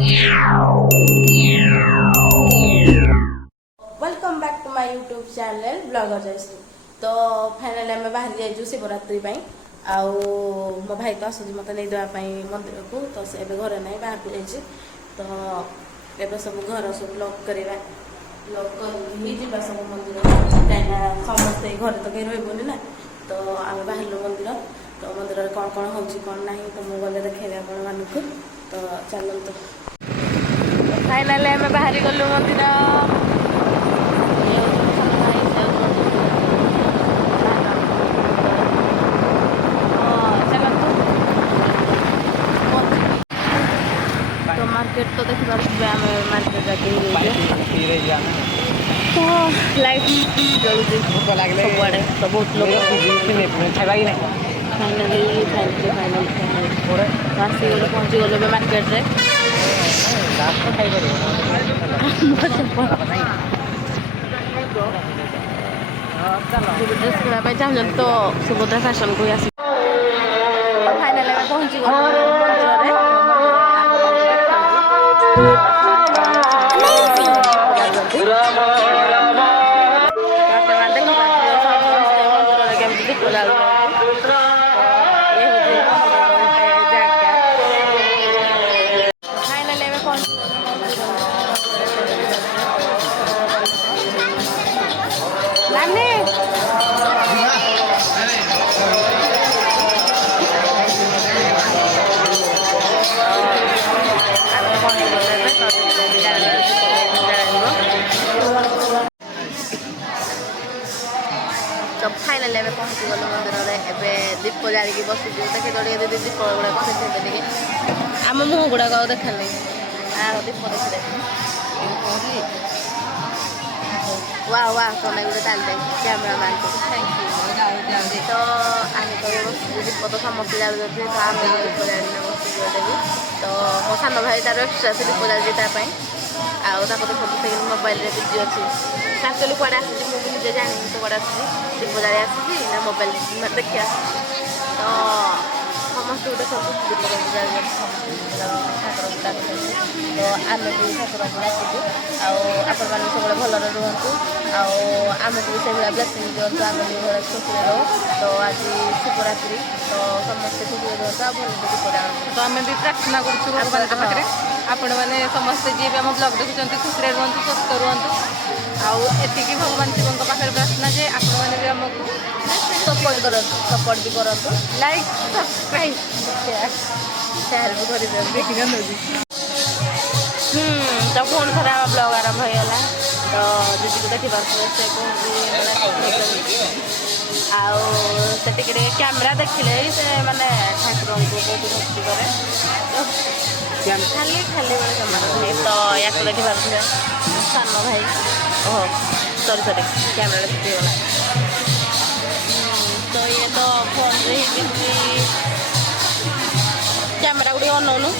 Welcome back to my YouTube channel blogger Jayashree. तो finally आम बाहर जाइए शिवरात्रि आउ मो भाई तो आसुच मत नहीं देवाई मंदिर को तो से घर ना बाहर को जाइए तो एवं सब घर सब लॉक करवा लॉक कर सब मंदिर कहीं समस्ते घर तो कहीं रही ना तो आम बाहर मंदिर तो मंदिर कौन कौन हो कौन ना तो मुझे गले देखेबी आपण मानक तो चलते फाइनाली आम बाहरी गलु मंदिर मार्केट तो देखी पारे आम मार्केट जाके तो लाइट जलुची सबुआड़े तो बहुत लोग फाइनाली आसी गले पहुँची गलु मार्केट रे ड्रेस किनाई चाहते तो सुभद्रा फैशन को आस फाइनाली पहुँची गलु तो फाइनाली आम पहुँची गलु मंदिर में एवं दीप जाड़ी बस देखिए दीदी दीप गुड़ाक देखते आम मुह गुड़ाक देखा नहीं दीप देखिए वाह वाह कौन गोटे डालते कैमरामैन को तो आम तो दीप तो समस्त जाते तो आम दीप जाड़ी बस तो मो सान भाई तार एक्सट्रा से दीप जाड़ी आउ तो सब मोबाइल बिजी अच्छी एक्चुअली कड़े आसी मुझे जानी तो कड़े आसी दीप जाड़ी आसी ना मोबाइल देखी आस तो समस्त गोटे सब दीप जाड़ी ठाकुर पूजा तो आम भी ठाकुर डाकू आपण मैंने सब भलरे रुहतु आम को से ब्लेसिंग दिंतु आम भी भाई खुशी रो तो आज शिवरात्रि तो समस्ते खुशी रुहतु आ भल दीप जाण तो आम भी प्रार्थना करूँ पाखे आपण मैंने समस्ते जी भी आम ब्लॉग देखुं खुशी रुहतु स्वस्थ रुहतु आती भगवान शिव पाखे प्रार्थना जे आपण मैंने भी आमको सपोर्ट भी करतु लाइक सब्सक्राइब शेयर भी कर तो फोन थोड़ा आम ब्लॉग आरंभ होगा तो दीदी को देखी पारे से कहते कैमेरा देखिले से माने ठाकुर को बहुत भक्ति करे खाली खाली नहीं तो या देखी पारे सान भाई ओह सॉरी कैमेरा देखीगला तो ये तो फोन रे कैमेरा गुड़ी अनौनु